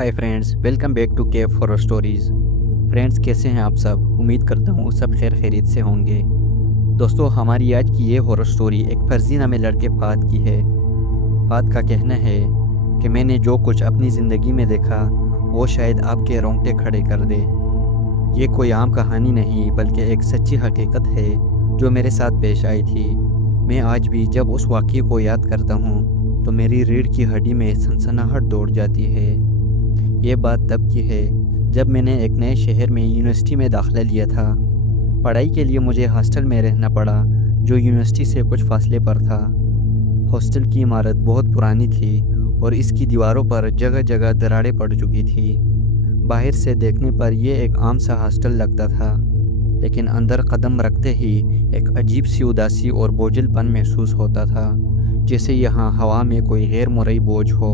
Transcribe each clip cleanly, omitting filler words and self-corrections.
Hi friends, welcome back to cave horror stories. Friends, कैसे हैं आप सब? उम्मीद करता हूँ सब खैर खैरियत से होंगे। दोस्तों, हमारी आज की ये हॉरर स्टोरी एक फर्जी नामे लड़के फात की है। फात का कहना है कि मैंने जो कुछ अपनी ज़िंदगी में देखा वो शायद आपके रोंगटे खड़े कर दे। ये कोई आम कहानी नहीं बल्कि एक सच्ची हकीकत है जो मेरे साथ पेश आई थी। मैं आज भी जब उस वाक़ये को याद करता हूँ तो मेरी रीढ़ की हड्डी में सनसनाहट दौड़ जाती है। ये बात तब की है जब मैंने एक नए शहर में यूनिवर्सिटी में दाखिला लिया था। पढ़ाई के लिए मुझे हॉस्टल में रहना पड़ा जो यूनिवर्सिटी से कुछ फासले पर था। हॉस्टल की इमारत बहुत पुरानी थी और इसकी दीवारों पर जगह जगह दरारें पड़ चुकी थी। बाहर से देखने पर यह एक आम सा हॉस्टल लगता था, लेकिन अंदर कदम रखते ही एक अजीब सी उदासी और बोझिलपन महसूस होता था, जैसे यहाँ हवा में कोई गैर मुरई बोझ हो।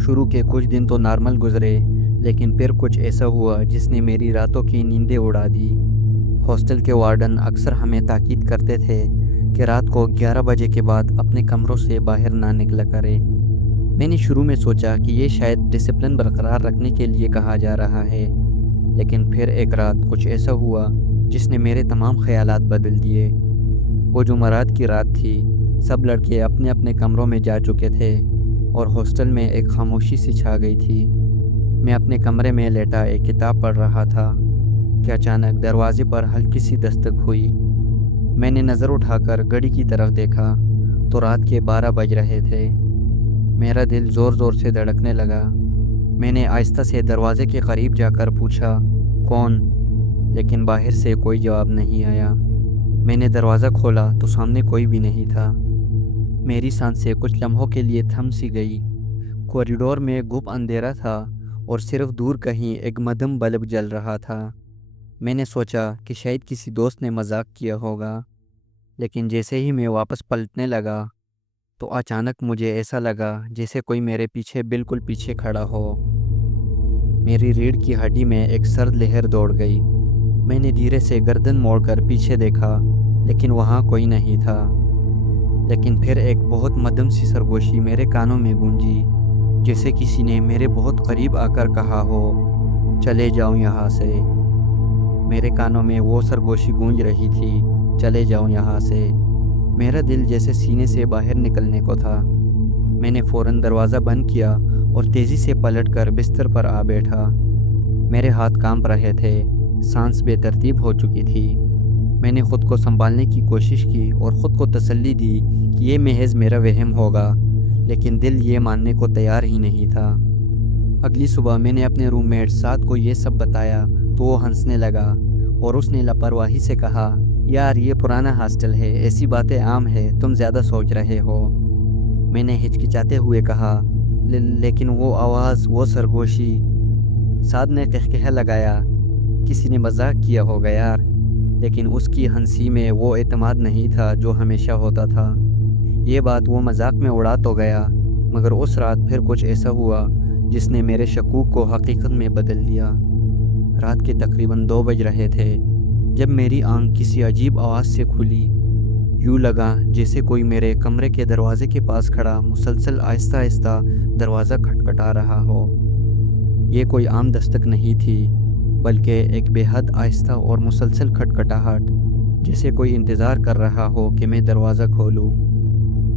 शुरू के कुछ दिन तो नॉर्मल गुजरे, लेकिन फिर कुछ ऐसा हुआ जिसने मेरी रातों की नींदें उड़ा दी। हॉस्टल के वार्डन अक्सर हमें ताकीद करते थे कि रात को 11 बजे के बाद अपने कमरों से बाहर ना निकला करें। मैंने शुरू में सोचा कि ये शायद डिसिप्लिन बरकरार रखने के लिए कहा जा रहा है, लेकिन फिर एक रात कुछ ऐसा हुआ जिसने मेरे तमाम ख्यालात बदल दिए। वो जुमेरात की रात थी। सब लड़के अपने अपने कमरों में जा चुके थे और हॉस्टल में एक खामोशी सी छा गई थी। मैं अपने कमरे में लेटा एक किताब पढ़ रहा था कि अचानक दरवाजे पर हल्की सी दस्तक हुई। मैंने नज़र उठाकर घड़ी की तरफ देखा तो रात के 12 बज रहे थे। मेरा दिल ज़ोर ज़ोर से धड़कने लगा। मैंने आहिस्ता से दरवाजे के करीब जाकर पूछा, कौन? लेकिन बाहर से कोई जवाब नहीं आया। मैंने दरवाज़ा खोला तो सामने कोई भी नहीं था। मेरी सांसें कुछ लम्हों के लिए थम सी गई। कॉरिडोर में गुप अंधेरा था और सिर्फ दूर कहीं एक मध्यम बल्ब जल रहा था। मैंने सोचा कि शायद किसी दोस्त ने मजाक किया होगा, लेकिन जैसे ही मैं वापस पलटने लगा तो अचानक मुझे ऐसा लगा जैसे कोई मेरे पीछे बिल्कुल पीछे खड़ा हो। मेरी रीढ़ की हड्डी में एक सर्द लहर दौड़ गई। मैंने धीरे से गर्दन मोड़कर पीछे देखा, लेकिन वहाँ कोई नहीं था। लेकिन फिर एक बहुत मध्यम सी सरगोशी मेरे कानों में गूंजी, जैसे किसी ने मेरे बहुत करीब आकर कहा हो, चले जाओ यहाँ से। मेरे कानों में वो सरगोशी गूंज रही थी, चले जाओ यहाँ से। मेरा दिल जैसे सीने से बाहर निकलने को था। मैंने फ़ौरन दरवाज़ा बंद किया और तेज़ी से पलटकर बिस्तर पर आ बैठा। मेरे हाथ कांप रहे थे, सांस बेतरतीब हो चुकी थी। मैंने ख़ुद को संभालने की कोशिश की और ख़ुद को तसल्ली दी कि ये महज मेरा वहम होगा, लेकिन दिल ये मानने को तैयार ही नहीं था। अगली सुबह मैंने अपने रूममेट साद को ये सब बताया तो वो हंसने लगा और उसने लापरवाही से कहा, यार ये पुराना हॉस्टल है, ऐसी बातें आम है, तुम ज़्यादा सोच रहे हो। मैंने हिचकिचाते हुए कहा, लेकिन वो आवाज़, वो सरगोशी। साद ने कहकहा लगाया, किसी ने मजाक किया होगा यार। लेकिन उसकी हंसी में वो एतमाद नहीं था जो हमेशा होता था। ये बात वो मजाक में उड़ा तो गया, मगर उस रात फिर कुछ ऐसा हुआ जिसने मेरे शकूक को हकीकत में बदल दिया। रात के तकरीबन 2 बज रहे थे जब मेरी आंख किसी अजीब आवाज़ से खुली। यूँ लगा जैसे कोई मेरे कमरे के दरवाजे के पास खड़ा मुसलसल आहिस्ता आहिस्ता दरवाज़ा खटखटा रहा हो। ये कोई आम दस्तक नहीं थी, बल्कि एक बेहद आहिस्ता और मुसलसल खटखटाहट, जैसे कोई इंतज़ार कर रहा हो कि मैं दरवाज़ा खोलूँ।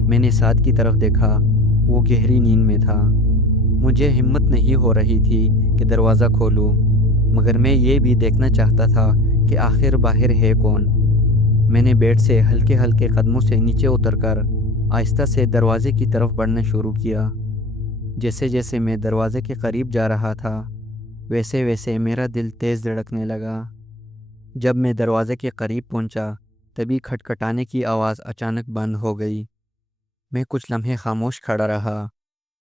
मैंने साद की तरफ देखा, वो गहरी नींद में था। मुझे हिम्मत नहीं हो रही थी कि दरवाज़ा खोलूँ, मगर मैं ये भी देखना चाहता था कि आखिर बाहर है कौन। मैंने बेड से हल्के हल्के कदमों से नीचे उतरकर आहिस्ता से दरवाज़े की तरफ बढ़ना शुरू किया। जैसे जैसे मैं दरवाज़े के करीब जा रहा था, वैसे वैसे मेरा दिल तेज़ धड़कने लगा। जब मैं दरवाज़े के करीब पहुंचा, तभी खटखटाने की आवाज़ अचानक बंद हो गई। मैं कुछ लम्हे खामोश खड़ा रहा,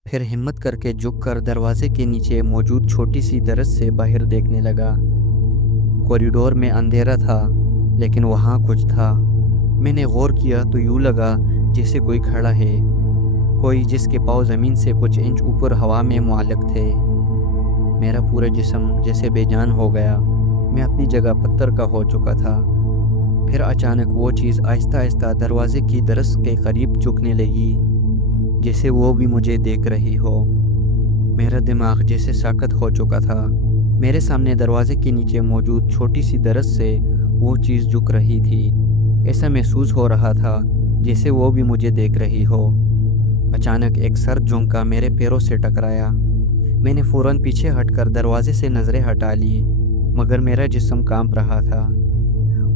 फिर हिम्मत करके झुककर दरवाजे के नीचे मौजूद छोटी सी दरज से बाहर देखने लगा। कॉरिडोर में अंधेरा था, लेकिन वहाँ कुछ था। मैंने गौर किया तो यूँ लगा जैसे कोई खड़ा है, कोई जिसके पाँव ज़मीन से कुछ इंच ऊपर हवा में मुअल्लक थे। मेरा पूरा जिस्म जैसे बेजान हो गया। मैं अपनी जगह पत्थर का हो चुका था। फिर अचानक वो चीज़ आहिस्ता आहिस्ता दरवाजे की दरज के करीब झुकने लगी, जैसे वो भी मुझे देख रही हो। मेरा दिमाग जैसे साकत हो चुका था। मेरे सामने दरवाजे के नीचे मौजूद छोटी सी दरज से वो चीज़ झुक रही थी। ऐसा महसूस हो रहा था जैसे वो भी मुझे देख रही हो। अचानक एक सर्द झोंका मेरे पैरों से टकराया। मैंने फ़ौरन पीछे हटकर दरवाजे से नज़रें हटा ली, मगर मेरा जिस्म कांप रहा था।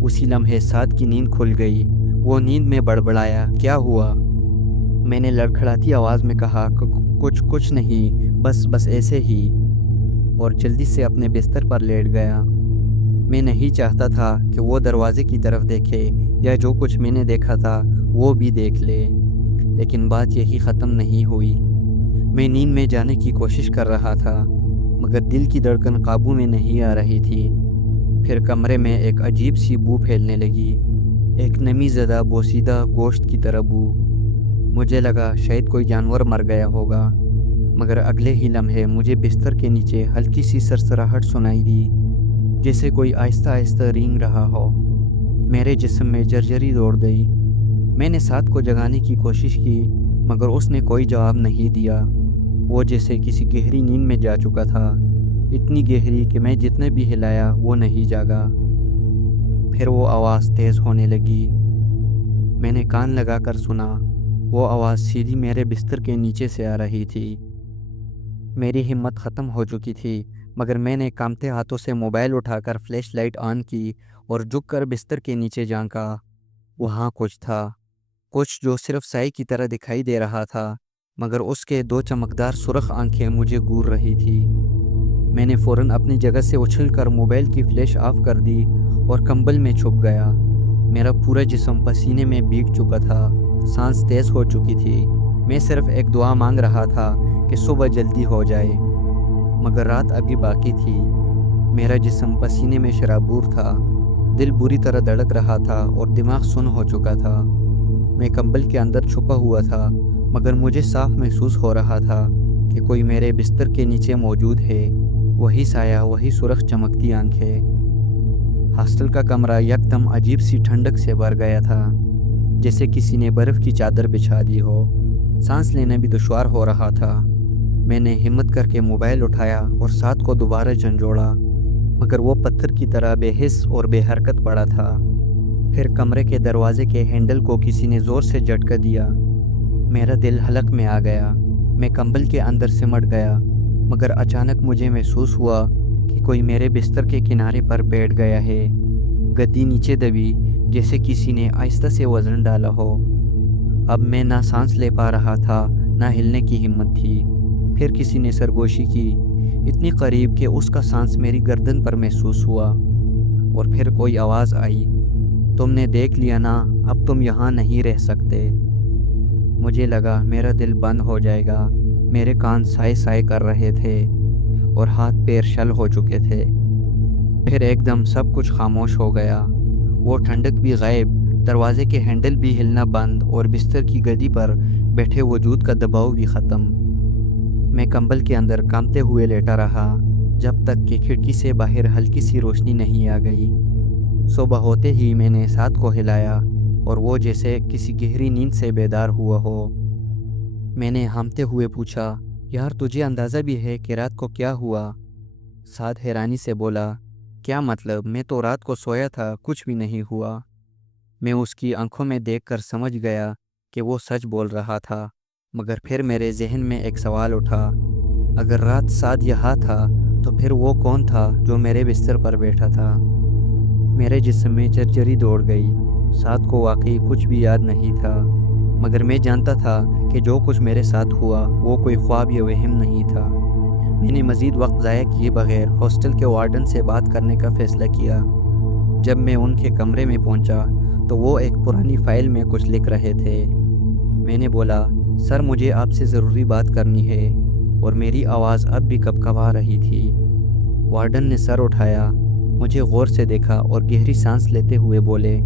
उसी लम्हे साद की नींद खुल गई। वो नींद में बड़बड़ाया, क्या हुआ? मैंने लड़खड़ाती आवाज़ में कहा, कुछ कुछ नहीं, बस बस ऐसे ही, और जल्दी से अपने बिस्तर पर लेट गया। मैं नहीं चाहता था कि वो दरवाजे की तरफ देखे या जो कुछ मैंने देखा था वो भी देख ले, लेकिन बात यही ख़त्म नहीं हुई। मैं नींद में जाने की कोशिश कर रहा था, मगर दिल की धड़कन काबू में नहीं आ रही थी। फिर कमरे में एक अजीब सी बू फैलने लगी, एक नमी ज़दा बोसीदा गोश्त की तरह बू। मुझे लगा शायद कोई जानवर मर गया होगा, मगर अगले ही लम्हे मुझे बिस्तर के नीचे हल्की सी सरसराहट सुनाई दी, जैसे कोई आहिस्ता आहिस्ता रेंग रहा हो। मेरे जिस्म में जर्जरी दौड़ गई। मैंने साथ को जगाने की कोशिश की, मगर उसने कोई जवाब नहीं दिया। वो जैसे किसी गहरी नींद में जा चुका था, इतनी गहरी कि मैं जितने भी हिलाया वो नहीं जागा। फिर वो आवाज़ तेज़ होने लगी। मैंने कान लगाकर सुना। वो आवाज़ सीधी मेरे बिस्तर के नीचे से आ रही थी। मेरी हिम्मत ख़त्म हो चुकी थी, मगर मैंने कांपते हाथों से मोबाइल उठाकर फ्लैश लाइट ऑन की और झुककर बिस्तर के नीचे झांका। वहाँ कुछ था, कुछ जो सिर्फ साई की तरह दिखाई दे रहा था, मगर उसके दो चमकदार सुर्ख आंखें मुझे घूर रही थी। मैंने फ़ौरन अपनी जगह से उछलकर मोबाइल की फ्लैश ऑफ कर दी और कंबल में छुप गया। मेरा पूरा जिस्म पसीने में भीग चुका था, सांस तेज़ हो चुकी थी। मैं सिर्फ एक दुआ मांग रहा था कि सुबह जल्दी हो जाए, मगर रात अभी बाकी थी। मेरा जिस्म पसीने में शराबूर था, दिल बुरी तरह धड़क रहा था और दिमाग सुन्न हो चुका था। मैं कंबल के अंदर छुपा हुआ था, मगर मुझे साफ महसूस हो रहा था कि कोई मेरे बिस्तर के नीचे मौजूद है। वही साया, वही सुर्ख चमकती आंखें। हॉस्टल का कमरा यकदम अजीब सी ठंडक से भर गया था, जैसे किसी ने बर्फ़ की चादर बिछा दी हो। सांस लेना भी दुश्वार हो रहा था। मैंने हिम्मत करके मोबाइल उठाया और साथ को दोबारा झंझोड़ा, मगर वो पत्थर की तरह बेहिस और बेहरकत पड़ा था। फिर कमरे के दरवाजे के हैंडल को किसी ने ज़ोर से झटका दिया। मेरा दिल हलक में आ गया। मैं कंबल के अंदर सिमट गया, मगर अचानक मुझे महसूस हुआ कि कोई मेरे बिस्तर के किनारे पर बैठ गया है। गद्दी नीचे दबी, जैसे किसी ने आहिस्ता से वज़न डाला हो। अब मैं ना सांस ले पा रहा था, ना हिलने की हिम्मत थी। फिर किसी ने सरगोशी की, इतनी करीब कि उसका सांस मेरी गर्दन पर महसूस हुआ। और फिर कोई आवाज़ आई, तुमने देख लिया ना, अब तुम यहाँ नहीं रह सकते। मुझे लगा मेरा दिल बंद हो जाएगा। मेरे कान साए साए कर रहे थे और हाथ पैर शल हो चुके थे। फिर एकदम सब कुछ खामोश हो गया। वो ठंडक भी गायब, दरवाजे के हैंडल भी हिलना बंद और बिस्तर की गद्दी पर बैठे वजूद का दबाव भी ख़त्म। मैं कंबल के अंदर कांपते हुए लेटा रहा, जब तक कि खिड़की से बाहर हल्की सी रोशनी नहीं आ गई। सुबह होते ही मैंने साथ को हिलाया और वो जैसे किसी गहरी नींद से बेदार हुआ हो। मैंने हांफते हुए पूछा, यार तुझे अंदाज़ा भी है कि रात को क्या हुआ? साथ हैरानी से बोला, क्या मतलब? मैं तो रात को सोया था, कुछ भी नहीं हुआ। मैं उसकी आंखों में देखकर समझ गया कि वो सच बोल रहा था, मगर फिर मेरे जहन में एक सवाल उठा, अगर रात साद यहाँ था तो फिर वो कौन था जो मेरे बिस्तर पर बैठा था? मेरे जिस्म में झरझरी दौड़ गई। साथ को वाकई कुछ भी याद नहीं था, मगर मैं जानता था कि जो कुछ मेरे साथ हुआ वो कोई ख्वाब या वहम नहीं था। मैंने मज़ीद वक्त ज़ाया किए बगैर हॉस्टल के वार्डन से बात करने का फ़ैसला किया। जब मैं उनके कमरे में पहुंचा तो वो एक पुरानी फ़ाइल में कुछ लिख रहे थे। मैंने बोला, सर मुझे आपसे ज़रूरी बात करनी है, और मेरी आवाज़ अब भी कँपकँपा रही थी। वार्डन ने सर उठाया, मुझे गौर से देखा और गहरी सांस लेते हुए बोले,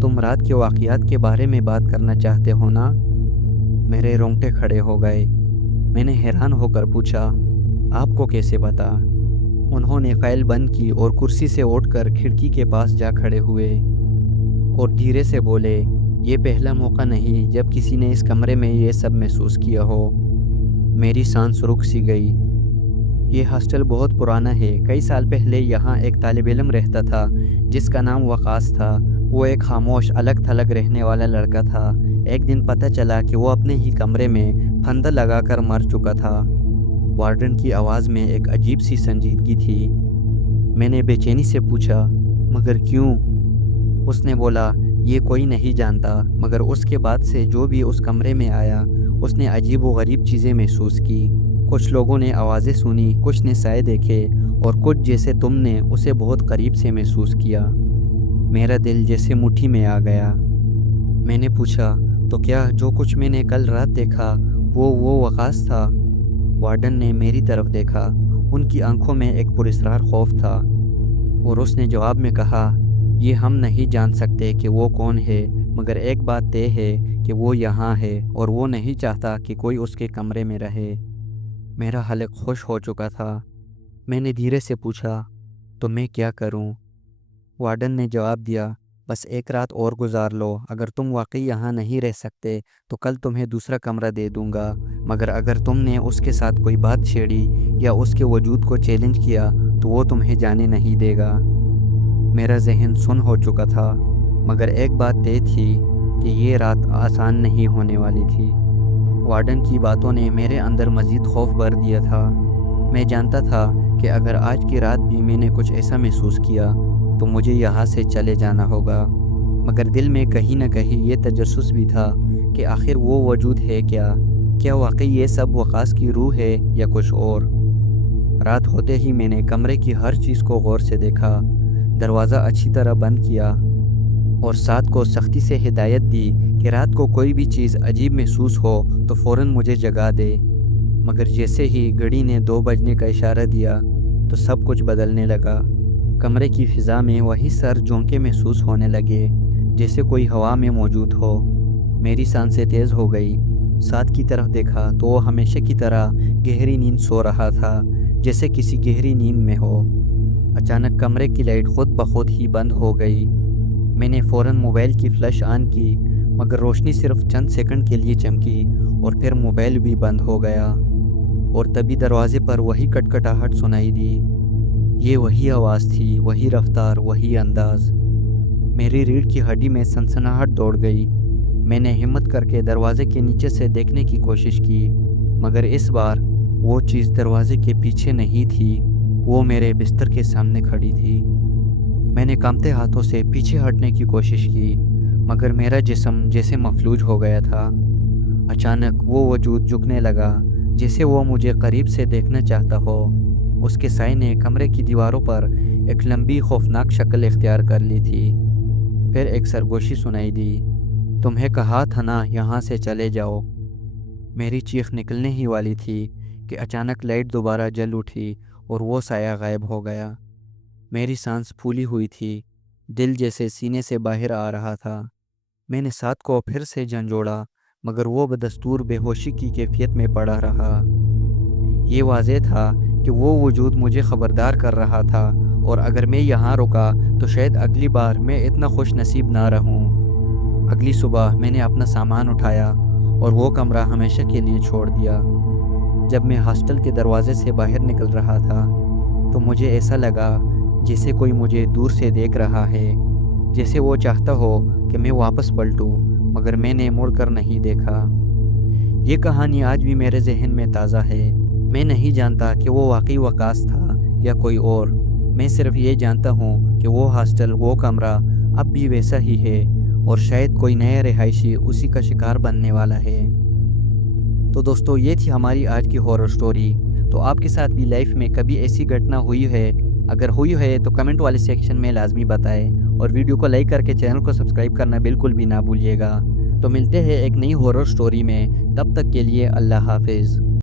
तुम रात के वाक़यात के बारे में बात करना चाहते हो ना? मेरे रोंगटे खड़े हो गए। मैंने हैरान होकर पूछा, आपको कैसे पता? उन्होंने फाइल बंद की और कुर्सी से उठकर खिड़की के पास जा खड़े हुए और धीरे से बोले, ये पहला मौका नहीं जब किसी ने इस कमरे में ये सब महसूस किया हो। میری سانس رک سی گئی۔ یہ ہاسٹل بہت پرانا ہے۔ کئی سال پہلے یہاں ایک طالب علم رہتا تھا جس کا نام وقاص تھا۔ وہ ایک خاموش الگ تھلگ رہنے والا لڑکا تھا۔ ایک دن پتہ چلا کہ وہ اپنے ہی کمرے میں پھندہ لگا کر مر چکا تھا۔ وارڈن کی آواز میں ایک عجیب سی سنجیدگی تھی۔ میں نے بے چینی سے پوچھا، مگر کیوں؟ اس نے بولا، یہ کوئی نہیں جانتا، مگر اس کے بعد سے جو بھی اس کمرے میں آیا اس نے عجیب و غریب چیزیں محسوس کی۔ کچھ لوگوں نے آوازیں سنی، کچھ نے سائے دیکھے، اور کچھ جیسے تم نے اسے بہت قریب سے محسوس کیا۔ میرا دل جیسے مٹھی میں آ گیا۔ میں نے پوچھا، تو کیا جو کچھ میں نے کل رات دیکھا وہ وقاص تھا؟ وارڈن نے میری طرف دیکھا۔ ان کی آنکھوں میں ایک پراسرار خوف تھا، اور اس نے جواب میں کہا، یہ ہم نہیں جان سکتے کہ وہ کون ہے، مگر ایک بات طے ہے کہ وہ یہاں ہے اور وہ نہیں چاہتا کہ کوئی اس کے کمرے میں رہے۔ میرا حلق خوش ہو چکا تھا۔ میں نے دھیرے سے پوچھا، تو میں کیا کروں؟ وارڈن نے جواب دیا، بس ایک رات اور گزار لو۔ اگر تم واقعی یہاں نہیں رہ سکتے تو کل تمہیں دوسرا کمرہ دے دوں گا، مگر اگر تم نے اس کے ساتھ کوئی بات چھیڑی یا اس کے وجود کو چیلنج کیا تو وہ تمہیں جانے نہیں دے گا۔ میرا ذہن سن ہو چکا تھا، مگر ایک بات طے تھی کہ یہ رات آسان نہیں ہونے والی تھی۔ وارڈن کی باتوں نے میرے اندر مزید خوف بھر دیا تھا۔ میں جانتا تھا کہ اگر آج کی رات بھی میں نے کچھ ایسا محسوس کیا تو مجھے یہاں سے چلے جانا ہوگا، مگر دل میں کہیں نہ کہیں یہ تجسس بھی تھا کہ آخر وہ وجود ہے کیا واقعی یہ سب وقاص کی روح ہے یا کچھ اور؟ رات ہوتے ہی میں نے کمرے کی ہر چیز کو غور سے دیکھا، دروازہ اچھی طرح بند کیا اور ساتھ کو سختی سے ہدایت دی کہ رات کو کوئی بھی چیز عجیب محسوس ہو تو فوراً مجھے جگا دے۔ مگر جیسے ہی گھڑی نے 2 بجنے کا اشارہ دیا تو سب کچھ بدلنے لگا۔ کمرے کی فضا میں وہی سر جھونکے محسوس ہونے لگے جیسے کوئی ہوا میں موجود ہو۔ میری سانسیں تیز ہو گئی۔ ساتھ کی طرف دیکھا تو وہ ہمیشہ کی طرح گہری نیند سو رہا تھا، جیسے کسی گہری نیند میں ہو۔ اچانک کمرے کی لائٹ خود بخود ہی بند ہو گئی۔ میں نے فوراً موبائل کی فلیش آن کی، مگر روشنی صرف چند سیکنڈ کے لیے چمکی اور پھر موبائل بھی بند ہو گیا۔ اور تبھی دروازے پر وہی کٹکٹاہٹ سنائی دی۔ یہ وہی آواز تھی، وہی رفتار، وہی انداز۔ میری ریڑھ کی ہڈی میں سنسناہٹ دوڑ گئی۔ میں نے ہمت کر کے دروازے کے نیچے سے دیکھنے کی کوشش کی، مگر اس بار وہ چیز دروازے کے پیچھے نہیں تھی، وہ میرے بستر کے سامنے کھڑی تھی۔ میں نے کانپتے ہاتھوں سے پیچھے ہٹنے کی کوشش کی، مگر میرا جسم جیسے مفلوج ہو گیا تھا۔ اچانک وہ وجود جھکنے لگا، جیسے وہ مجھے قریب سے دیکھنا چاہتا ہو۔ اس کے سائے نے کمرے کی دیواروں پر ایک لمبی خوفناک شکل اختیار کر لی تھی۔ پھر ایک سرگوشی سنائی دی، تمہیں کہا تھا نا یہاں سے چلے جاؤ۔ میری چیخ نکلنے ہی والی تھی کہ اچانک لائٹ دوبارہ جل اٹھی اور وہ سایہ غائب ہو گیا۔ میری سانس پھولی ہوئی تھی، دل جیسے سینے سے باہر آ رہا تھا۔ میں نے ساتھ کو پھر سے جھنجھوڑا، مگر وہ بدستور بے ہوشی کی کیفیت میں پڑا رہا۔ یہ واضح تھا کہ وہ وجود مجھے خبردار کر رہا تھا، اور اگر میں یہاں رکا تو شاید اگلی بار میں اتنا خوش نصیب نہ رہوں۔ اگلی صبح میں نے اپنا سامان اٹھایا اور وہ کمرہ ہمیشہ کے لیے چھوڑ دیا۔ جب میں ہاسٹل کے دروازے سے باہر نکل رہا تھا تو مجھے ایسا لگا جیسے کوئی مجھے دور سے دیکھ رہا ہے، جیسے وہ چاہتا ہو کہ میں واپس پلٹوں، مگر میں نے مڑ کر نہیں دیکھا۔ یہ کہانی آج بھی میرے ذہن میں تازہ ہے۔ میں نہیں جانتا کہ وہ واقعی وقاص تھا یا کوئی اور۔ میں صرف یہ جانتا ہوں کہ وہ ہاسٹل، وہ کمرہ اب بھی ویسا ہی ہے، اور شاید کوئی نیا رہائشی اسی کا شکار بننے والا ہے۔ تو دوستو، یہ تھی ہماری آج کی ہارر سٹوری۔ تو آپ کے ساتھ بھی لائف میں کبھی ایسی گھٹنا ہوئی ہے؟ اگر ہوئی ہے تو کمنٹ والے سیکشن میں لازمی بتائیں، اور ویڈیو کو لائک کر کے چینل کو سبسکرائب کرنا بالکل بھی نہ بھولیے گا۔ تو ملتے ہیں ایک نئی ہارر سٹوری میں، تب تک کے لیے اللہ حافظ۔